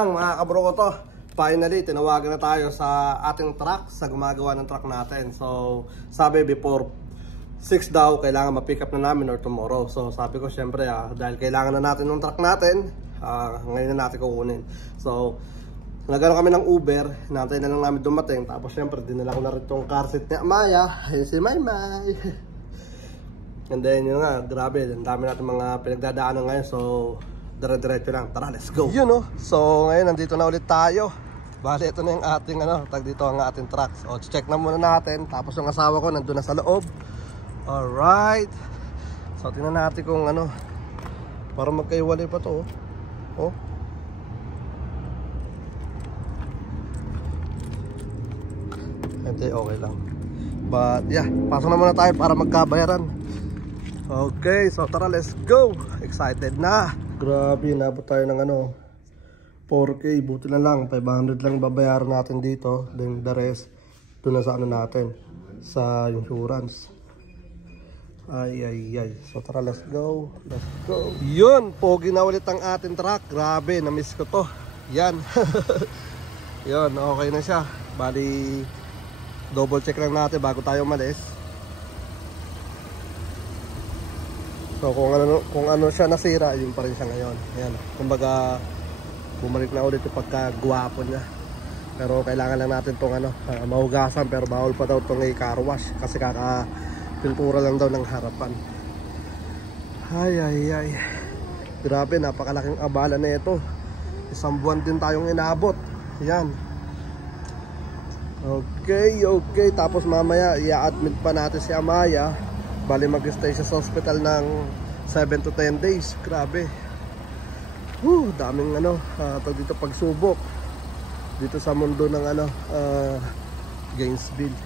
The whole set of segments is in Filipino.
lang mga kabro ko to. Finally, tinawagan na tayo sa ating truck, sa gumagawa ng truck natin. So, sabi before 6 daw, kailangan ma-pick up na namin or tomorrow. So, sabi ko syempre, dahil kailangan na natin ng truck natin, ngayon na natin kukunin. So, nagano kami ng Uber, hinantay na lang namin dumating. Tapos syempre, dinala ko na rin itong car seat ni Amaya. Ayun si Maymay. And then, yun nga, grabe, ang dami natin mga pinagdadaanan ngayon. So, dire-diretso lang. Tara, let's go. Yun no. So, ngayon, nandito na ulit tayo. Bali, ito na yung ating tag dito ang ating truck. So, check na muna natin. Tapos yung asawa ko nandun na sa loob. Alright. So, tingnan natin kung para magkaiwalay pa to. Oh. Hindi, okay lang. But yeah, pasok na muna tayo para magkabayaran. Okay, so tara, let's go. Excited na. Grabe, nabot tayo ng 4K, buti na lang 500 lang babayaran natin dito. Then the rest doon na sa natin, sa insurance. Ay. So tara, let's go. Let's go. Yun, pogi na ulit ang ating truck. Grabe, na-miss ko to. Yan. Yun, okay na siya. Bali, double check lang natin bago tayo umalis. So kung ano siya nasira, yun pa rin siya ngayon. Ayan, kumbaga bumalik na ulit yung pagkagwapo niya. Pero kailangan lang natin itong mahugasan, pero bawal pa daw itong i-car wash kasi kakapintura lang daw ng harapan. Ay. Grabe, napakalaking abala na ito. Isang buwan din tayong inabot. Yan. Okay. Tapos mamaya i-admit pa natin si Amaya. Bali mag-stay siya sa hospital ng 7 to 10 days. Grabe. Daming dito pagsubok dito sa mundo ng Gainesville.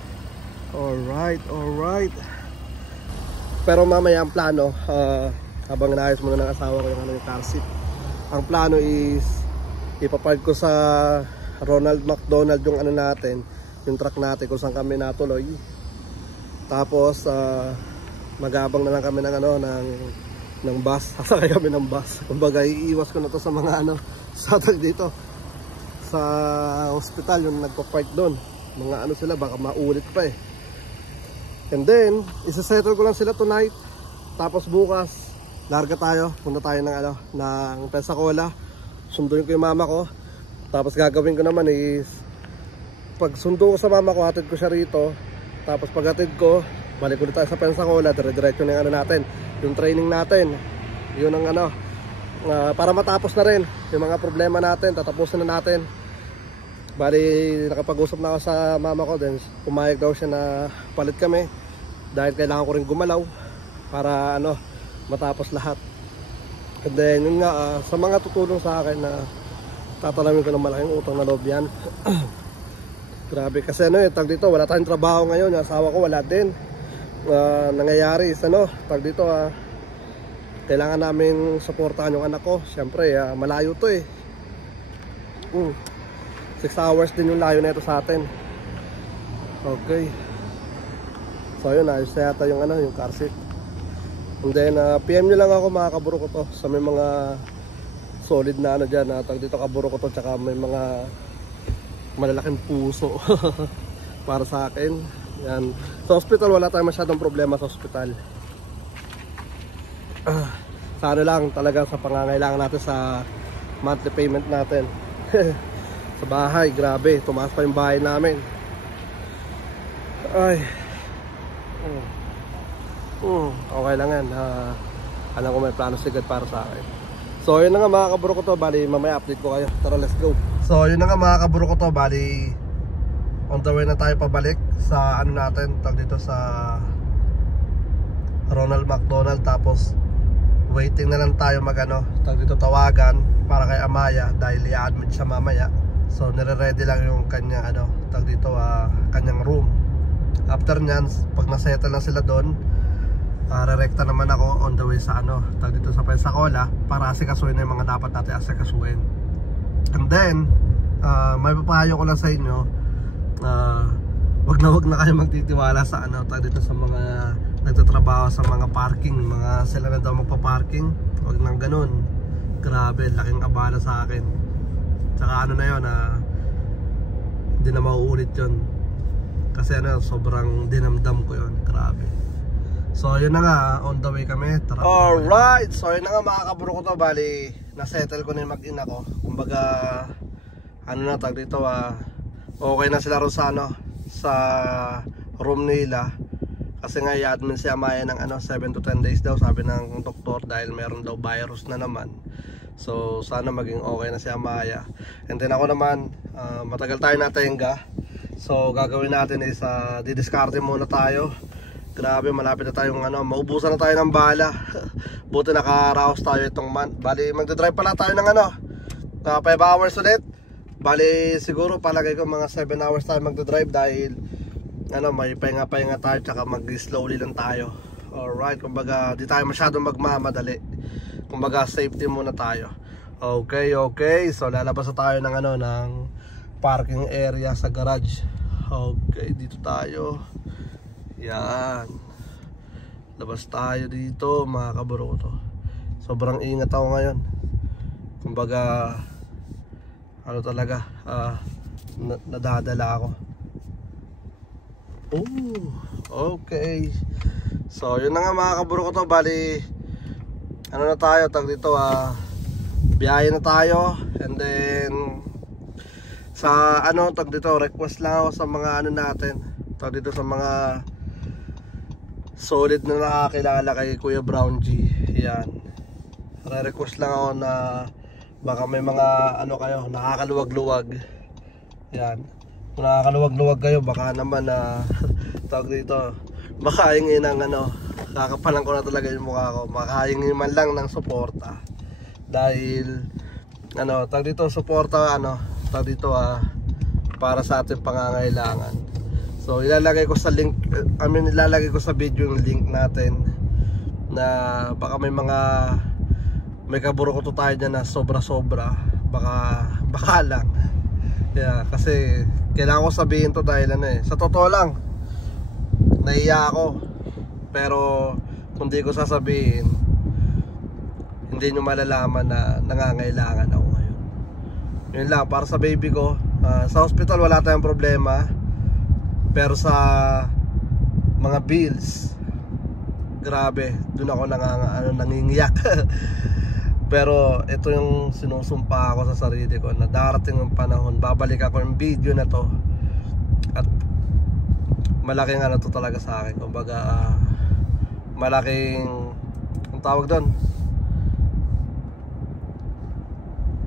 Alright. Pero mamaya ang plano, habang naayos muna ng asawa ko yung car seat, ang plano is ipapark ko sa Ronald McDonald yung natin, yung truck natin kung saan kami natuloy. Tapos magabang na lang kami ng bus. Sasakay kami ng bus. Kumbaga iiwas ko na to sa mga sa dito sa hospital, yung nagpa-park doon. Mga sila, baka maulit pa eh. And then isa-settle ko lang sila tonight. Tapos bukas larga tayo, punta tayo ng Pensacola. Sunduin ko yung mama ko. Tapos gagawin ko naman is pag sundo ko sa mama ko, hatid ko siya rito. Tapos pag hatid ko, balik ulit tayo sa Pensacola. Dire-diretso na yung natin, yung training natin. Yun ang para matapos na rin yung mga problema natin, tatapusin na natin. Bali, nakapag-usap na ako sa mama ko, then pumayag daw siya na palit kami dahil kailangan ko rin gumalaw para matapos lahat. And then yun nga, sa mga tutulong sa akin na tatalamin ko ng malaking utang na loob yan. Grabe kasi tag dito, wala tayong trabaho ngayon. Yung asawa ko wala din. Nangyayari is dito kailangan namin suportahan yung anak ko. Siyempre malayo to 6 hours din yung layo nito sa atin. Okay. So yun, ayos na yata yung yung car seat. And then PM nyo lang ako mga kaburo ko to, sa may mga solid na dyan, tag dito kaburo ko to, tsaka may mga malalaking puso para sa akin. Yan. Sa hospital wala tayong masyadong problema sa hospital. Sa lang talaga sa pangangailangan natin sa monthly payment natin. Sa bahay, grabe, tumaas pa yung bahay namin. Ay. Okay lang yan. Alam ko may plano sigad para sa akin. So yun na nga mga kaburo ko to, bali mamaya update ko kayo. Tara, let's go. So yun na nga mga kaburo ko to, bali on the way na tayo pabalik sa natin, tag dito sa Ronald McDonald. Tapos waiting na lang tayo tag dito tawagan para kay Amaya dahil i-admit siya mamaya. So nire-ready lang yung kanyang tag dito kanyang room. After nyan, pag nasettle na sila doon, re-recta naman ako on the way sa tag dito sa Pensacola para asikasuhin na yung mga dapat natin asikasuhin. And then may papayo ko lang sa inyo, wag na kayo magtitiwala sa tag dito sa mga nagtatrabaho sa mga parking, mga sila na daw magpa-parking. Wag nang ganun. Grabe, laking abala sa akin. Tsaka ano na yun, hindi na mauulit yun. Kasi ano, sobrang dinamdam ko yun. Grabe. So yun na nga, on the way kami. Alright, so yun na nga mga kabro ko to. Bali, nasettle ko na yung mag-ina ko. Kumbaga, ano na tag dito, okay na sila rin sa ano, sa room nila. Kasi nga i-admin si Amaya ng ano, 7 to 10 days daw, sabi ng doktor, dahil meron daw virus na naman. So sana maging okay na si Amaya. And then ako naman, matagal tayo natenga. So gagawin natin is didiskarte muna tayo. Grabe, malapit na tayong ano, maubusan na tayo ng bala. Buti nakaraos tayo itong month. Bali magdadrive pala tayo ng ano, 5 hours ulit. Bali siguro palagay ko mga 7 hours tayo magdadrive dahil ano, may pahinga-pahinga tayo, tsaka mag-slowly lang tayo. Alright, kumbaga di tayo masyadong magmamadali. Kumbaga safety muna tayo. Okay, okay. So lalabas na tayo ng ano, ng parking area sa garage. Okay, dito tayo. Yan. Labas tayo dito mga kaburo to. Sobrang ingat ako ngayon. Kumbaga ano talaga, nadadala ako. Oh, okay. So yun na nga mga kaburo ko to. Bali ano na tayo, tag dito, biyahe na tayo. And then sa ano, tag dito, request lang ako sa mga ano natin, tag dito sa mga solid na nakakilala kay Kuya Brown G. Yan, re-request lang ako na baka may mga ano kayo, nakakaluwag-luwag. Yan, kung nakakaluwag-luwag kayo, baka naman tawag dito, makahingi ng ano, kakapalan ko na talaga yung mukha ko, makahingi man lang ng suporta. Dahil ano, tawag dito, suporta, ano, tawag dito, para sa ating pangangailangan. So ilalagay ko sa link, ilalagay ko sa video yung link natin, na baka may kaburo ko to tayo dyan na sobra-sobra, baka lang. Yeah, kasi kailangan ko sabihin to dahil ano sa totoo lang, nahiya ako. Pero kung di ko sasabihin, hindi nyo malalaman na nangangailangan ako ngayon. Yun lang, para sa baby ko. Sa hospital wala tayong problema, pero sa mga bills, grabe, dun ako nangingiyak. Pero ito yung sinusumpa ako sa sarili ko, na darating ang panahon, babalik ako yung video na to. At malaking ano to talaga sa akin. Kumbaga malaking, ang tawag doon,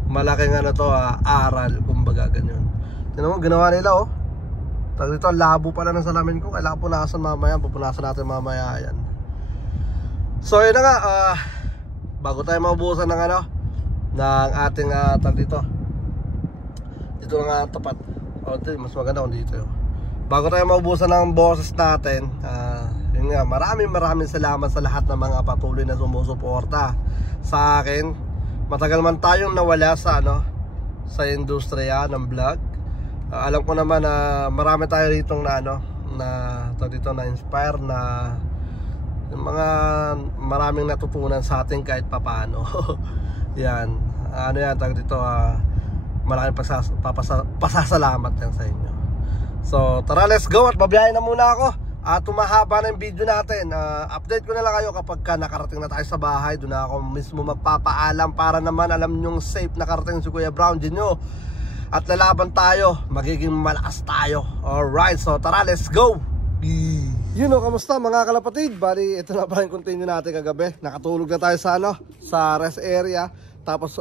malaking ano to, aral, kumbaga ganyan. Tignan mo, ginawa nila Tag dito, labo pala ng salamin ko. Kailangan punasan mamaya, pupunasan natin mamaya yan. So yun na nga, bago tayo mabuhusan ng ano, ng ating tag dito, dito nga tapat. Mas maganda kung dito bago tayo mabuhusan ng boses natin, yun nga, maraming salamat sa lahat ng mga patuloy na sumusuporta sa akin. Matagal man tayong nawala sa ano, sa industriya ng vlog. Alam ko naman na marami tayo ritong na ano, na dito na inspire, na yung mga maraming natutunan sa atin kahit papano. Yan, ano yan, tag dito, malaking pasasalamat yan sa inyo. So tara, let's go, at babiyahin na muna ako. Tumahaba na yung video natin. Update ko na lang kayo kapag nakarating na tayo sa bahay. Doon na ako mismo magpapaalam, para naman alam nyong safe nakarating si Kuya Brown Gino. At lalaban tayo, magiging malakas tayo. Alright, so tara, let's go. You know, kamusta mga kalapatid? Bali, ito na pa rin continue natin kagabi. Nakatulog na tayo sa ano, sa rest area. Tapos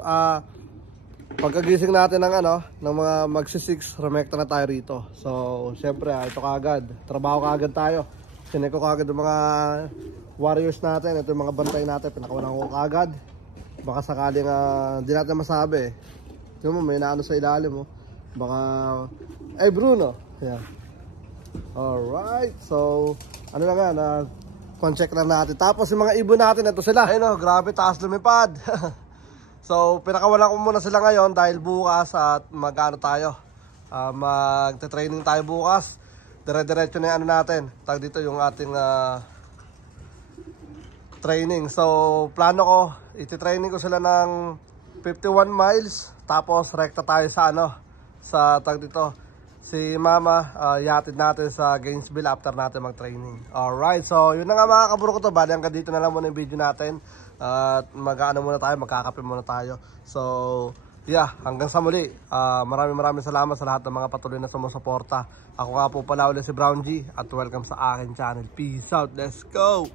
pagkagising natin ng ano, ng mga magsi-6, remekta na tayo rito. So syempre ito kaagad, trabaho kaagad tayo. Sinek ko kaagad yung mga warriors natin. Ito yung mga bantay natin, pinakawalan ko kaagad. Baka sakaling di natin masabi. Tignan mo, may naano sa ilalim baka, Bruno. Yeah. Alright, so ano na nga, check lang natin. Tapos yung mga ibon natin, ito sila. Ayun grabe, taas lumipad. So pinakawalan ko muna sila ngayon dahil bukas at mag-ano tayo, magte-training tayo bukas. Dire-diretso na yung ano natin, tag dito yung ating training. So plano ko, iti-training ko sila ng 51 miles. Tapos rekta tayo sa sa tag dito. Si Mama, yatid natin sa Gainesville after natin mag-training. Alright, so yun na nga mga kaburo ko to. Bali hanggang dito na lang muna yung video natin. At mag-ano muna tayo, magkakape muna tayo. So, yeah, hanggang sa muli. Maraming salamat sa lahat ng mga patuloy na sumusuporta. Ako nga po pala ulit si Brown G at welcome sa akin channel. Peace out, let's go!